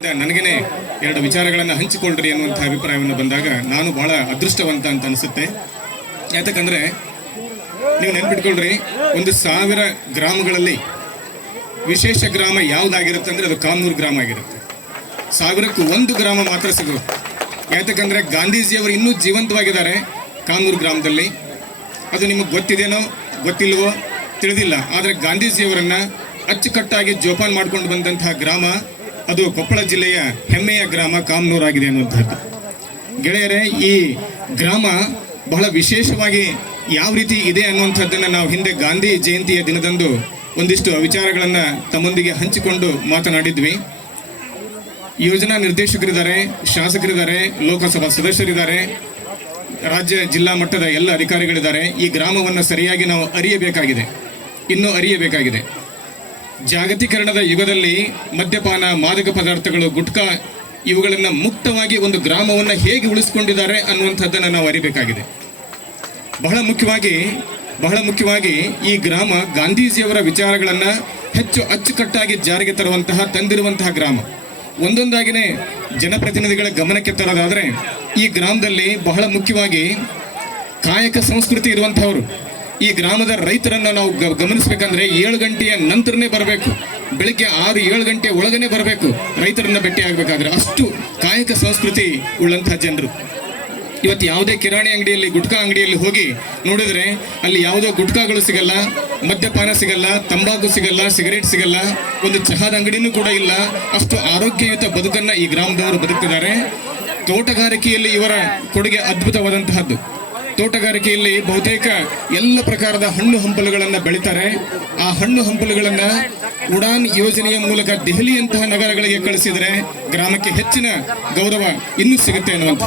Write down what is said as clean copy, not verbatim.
ನನಗೇನೆ ಎರಡು ವಿಚಾರಗಳನ್ನು ಹಂಚಿಕೊಳ್ಳ್ರಿ ಅನ್ನುವಂಥ ಅಭಿಪ್ರಾಯವನ್ನು ಬಂದಾಗ ನಾನು ಬಹಳ ಅದೃಷ್ಟವಂತ ಅಂತ ಅನಿಸುತ್ತೆ. ಯಾಕಂದ್ರೆ ನೀವು ನೆನ್ಪಿಟ್ಕೊಳ್ರಿ, 1000 ಗ್ರಾಮಗಳಲ್ಲಿ ವಿಶೇಷ ಗ್ರಾಮ ಯಾವುದಾಗಿರುತ್ತೆ ಅಂದ್ರೆ ಅದು ಕಾಮ್ನೂರು ಗ್ರಾಮ ಆಗಿರುತ್ತೆ. 1000ಕ್ಕೂ 1 ಗ್ರಾಮ ಮಾತ್ರ ಸಿಗೋದು. ಯಾಕಂದ್ರೆ ಗಾಂಧೀಜಿಯವರು ಇನ್ನೂ ಜೀವಂತವಾಗಿದ್ದಾರೆ ಕಾಮ್ನೂರು ಗ್ರಾಮದಲ್ಲಿ. ಅದು ನಿಮಗೆ ಗೊತ್ತಿದೆನೋ ಗೊತ್ತಿಲ್ವೋ ತಿಳಿದಿಲ್ಲ, ಆದರೆ ಗಾಂಧೀಜಿಯವರನ್ನ ಅಚ್ಚುಕಟ್ಟಾಗಿ ಜೋಪಾನ ಮಾಡ್ಕೊಂಡು ಬಂದಂತಹ ಗ್ರಾಮ ಅದು ಕೊಪ್ಪಳ ಜಿಲ್ಲೆಯ ಹೆಮ್ಮೆಯ ಗ್ರಾಮ ಕಾಮ್ನೂರು ಆಗಿದೆ ಅನ್ನುವಂಥದ್ದು. ಗೆಳೆಯರೇ, ಈ ಗ್ರಾಮ ಬಹಳ ವಿಶೇಷವಾಗಿ ಯಾವ ರೀತಿ ಇದೆ ಅನ್ನುವಂಥದ್ದನ್ನು ನಾವು ಹಿಂದೆ ಗಾಂಧಿ ಜಯಂತಿಯ ದಿನದಂದು ಒಂದಿಷ್ಟು ವಿಚಾರಗಳನ್ನು ತಮ್ಮೊಂದಿಗೆ ಹಂಚಿಕೊಂಡು ಮಾತನಾಡಿದ್ವಿ. ಯೋಜನಾ ನಿರ್ದೇಶಕರಿದ್ದಾರೆ, ಶಾಸಕರಿದ್ದಾರೆ, ಲೋಕಸಭಾ ಸದಸ್ಯರಿದ್ದಾರೆ, ರಾಜ್ಯ ಜಿಲ್ಲಾ ಮಟ್ಟದ ಎಲ್ಲ ಅಧಿಕಾರಿಗಳಿದ್ದಾರೆ. ಈ ಗ್ರಾಮವನ್ನು ಸರಿಯಾಗಿ ನಾವು ಅರಿಯಬೇಕಾಗಿದೆ, ಇನ್ನೂ ಅರಿಯಬೇಕಾಗಿದೆ. ಜಾಗತೀಕರಣದ ಯುಗದಲ್ಲಿ ಮದ್ಯಪಾನ, ಮಾದಕ ಪದಾರ್ಥಗಳು, ಗುಟ್ಕಾ ಇವುಗಳನ್ನು ಮುಕ್ತವಾಗಿ ಒಂದು ಗ್ರಾಮವನ್ನು ಹೇಗೆ ಉಳಿಸ್ಕೊಂಡಿದ್ದಾರೆ ಅನ್ನುವಂಥದ್ದನ್ನು ನಾವು ಅರಿಬೇಕಾಗಿದೆ. ಬಹಳ ಮುಖ್ಯವಾಗಿ ಈ ಗ್ರಾಮ ಗಾಂಧೀಜಿಯವರ ವಿಚಾರಗಳನ್ನು ಹೆಚ್ಚು ಅಚ್ಚುಕಟ್ಟಾಗಿ ಜಾರಿಗೆ ತಂದಿರುವಂತಹ ಗ್ರಾಮ. ಒಂದೊಂದಾಗಿನೇ ಜನಪ್ರತಿನಿಧಿಗಳ ಗಮನಕ್ಕೆ ತರೋದಾದರೆ, ಈ ಗ್ರಾಮದಲ್ಲಿ ಬಹಳ ಮುಖ್ಯವಾಗಿ ಕಾಯಕ ಸಂಸ್ಕೃತಿ ಇರುವಂತಹವರು. ಈ ಗ್ರಾಮದ ರೈತರನ್ನು ನಾವು ಗಮನಿಸಬೇಕಂದ್ರೆ 7 ಗಂಟೆಯ ನಂತರನೇ ಬರಬೇಕು, ಬೆಳಿಗ್ಗೆ 6-7 ಗಂಟೆ ಒಳಗನೆ ಬರಬೇಕು ರೈತರನ್ನ ಭೇಟಿ ಆಗಬೇಕಾದ್ರೆ. ಅಷ್ಟು ಕಾಯಕ ಸಂಸ್ಕೃತಿ ಉಳ್ಳಂತಹ ಜನರು. ಇವತ್ತು ಯಾವುದೇ ಕಿರಾಣಿ ಅಂಗಡಿಯಲ್ಲಿ, ಗುಟ್ಕಾ ಅಂಗಡಿಯಲ್ಲಿ ಹೋಗಿ ನೋಡಿದ್ರೆ ಅಲ್ಲಿ ಯಾವುದೋ ಗುಟ್ಕಾಗಳು ಸಿಗಲ್ಲ, ಮದ್ಯಪಾನ ಸಿಗಲ್ಲ, ತಂಬಾಕು ಸಿಗಲ್ಲ, ಸಿಗರೇಟ್ ಸಿಗಲ್ಲ, ಒಂದು ಚಹಾದ ಅಂಗಡಿನೂ ಕೂಡ ಇಲ್ಲ. ಅಷ್ಟು ಆರೋಗ್ಯಯುತ ಬದುಕನ್ನ ಈ ಗ್ರಾಮದವರು ಬದುಕ್ತಿದ್ದಾರೆ. ತೋಟಗಾರಿಕೆಯಲ್ಲಿ ಇವರ ಕೊಡುಗೆ ಅದ್ಭುತವಾದಂತಹದ್ದು. ತೋಟಗಾರಿಕೆಯಲ್ಲಿ ಬಹುತೇಕ ಎಲ್ಲ ಪ್ರಕಾರದ ಹಣ್ಣು ಹಂಪಲುಗಳನ್ನು ಬೆಳೀತಾರೆ. ಆ ಹಣ್ಣು ಹಂಪಲುಗಳನ್ನು ಉಡಾನ್ ಯೋಜನೆಯ ಮೂಲಕ ದೆಹಲಿಯಂತಹ ನಗರಗಳಿಗೆ ಕಳಿಸಿದರೆ ಗ್ರಾಮಕ್ಕೆ ಹೆಚ್ಚಿನ ಗೌರವ ಇನ್ನೂ ಸಿಗುತ್ತೆ ಅನ್ನುವಂಥ